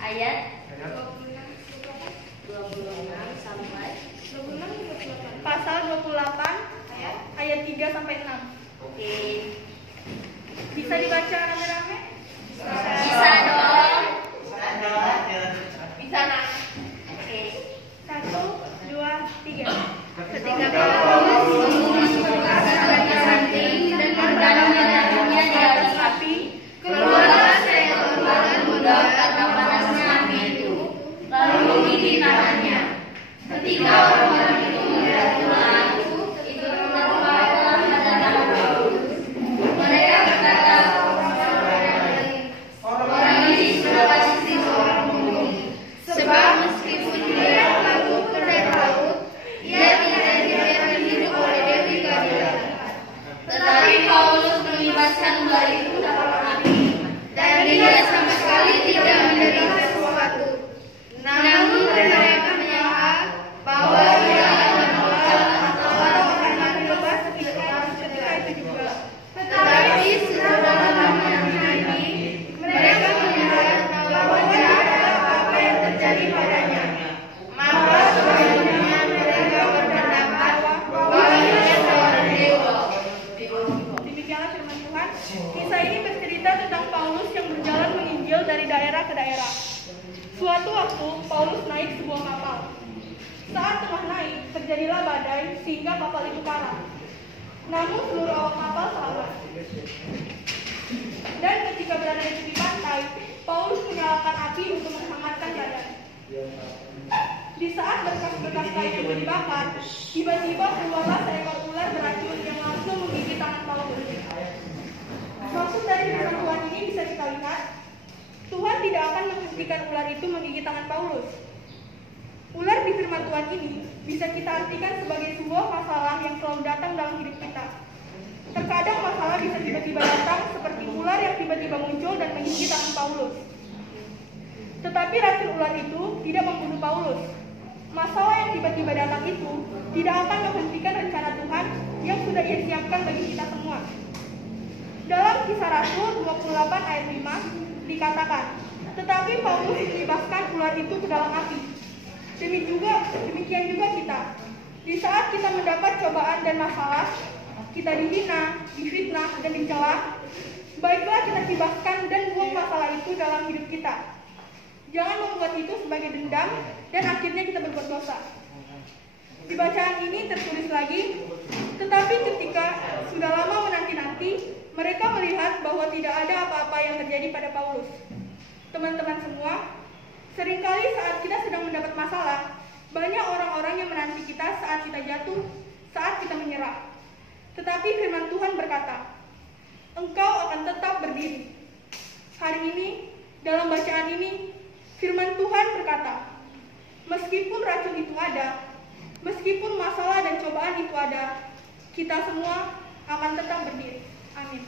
Ayat 26 sampai 26. Pasal 28 ayat 3 sampai 6. Oke. Bisa dibaca rame-rame? Bisa dong. Bisa nak. Oke. 1, 2, 3. Ketika Paulus mengumpulkan bagi ranting dan mendalami-dalaminya di atas api, keluarlah seekor ular muda karena panasnya api itu, lalu menggigit tangannya. Ketika orang-orang itu melihat ular itu terbawa pada tangan Paulus, mereka berkata, orang ini sudah pasti seorang pembunuh, sebab meskipun dia takut pendeta laut, ia tidak dibiarkan hidup oleh Dewi Galilean. Tetapi Paulus membebaskan ular itu dalam api, dan dia sama sekali tidak menderita sesuatu. Namun mereka menyangka bahwa dia akan meninggal atau akan mati lepas ketika itu juga. Tetapi sesudah mengalami ini, mereka melihat bahwa tidak ada apa-apa yang terjadi padanya. Maka selanjutnya mereka berpendapat bahwa dia seorang dewa. Demikianlah firman Tuhan. Kisah ini bercerita tentang Paulus yang berjalan menginjil dari daerah ke daerah. Suatu waktu, Paulus naik sebuah kapal. Saat tengah naik, terjadilah badai sehingga kapal itu karam. Namun seluruh awak kapal selamat. Dan ketika berada di tepi pantai, Paulus menyalakan api untuk menghangatkan badan. Di saat berkas-berkas kain itu dibakar, tiba-tiba keluarlah seekor ular beracun yang langsung menggigit tangan Paulus. Maksud dari firman Tuhan ini bisa kita lihat, Tuhan tidak akan menghentikan ular itu menggigit tangan Paulus. Ular di firman Tuhan ini bisa kita artikan sebagai sebuah masalah yang selalu datang dalam hidup kita. Terkadang masalah bisa tiba-tiba datang seperti ular yang tiba-tiba muncul dan menggigit tangan Paulus. Tetapi racun ular itu tidak membunuh Paulus. Masalah yang tiba-tiba datang itu tidak akan menghentikan rencana Tuhan yang sudah Ia siapkan bagi kita semua. Dalam Kisah Rasul 28 ayat 5 dikatakan, tetapi Paulus dibebaskan ular itu ke dalam api. Demikian juga kita. Di saat kita mendapat cobaan dan masalah, kita dihina, difitnah, dan dicela, baiklah kita bebaskan dan buang masalah itu dalam hidup kita. Jangan membuat itu sebagai dendam dan akhirnya kita berbuat dosa. Di bacaan ini tertulis lagi, tetapi ketika sudah lama menanti-nanti, mereka melihat bahwa tidak ada apa-apa yang terjadi pada Paulus. Teman-teman semua, seringkali saat kita sedang mendapat masalah, banyak orang-orang yang menanti kita saat kita jatuh, saat kita menyerah. Tetapi firman Tuhan berkata, engkau akan tetap berdiri. Hari ini, dalam bacaan ini, firman Tuhan berkata, meskipun racun itu ada, meskipun masalah dan cobaan itu ada, kita semua akan tetap berdiri. Amin.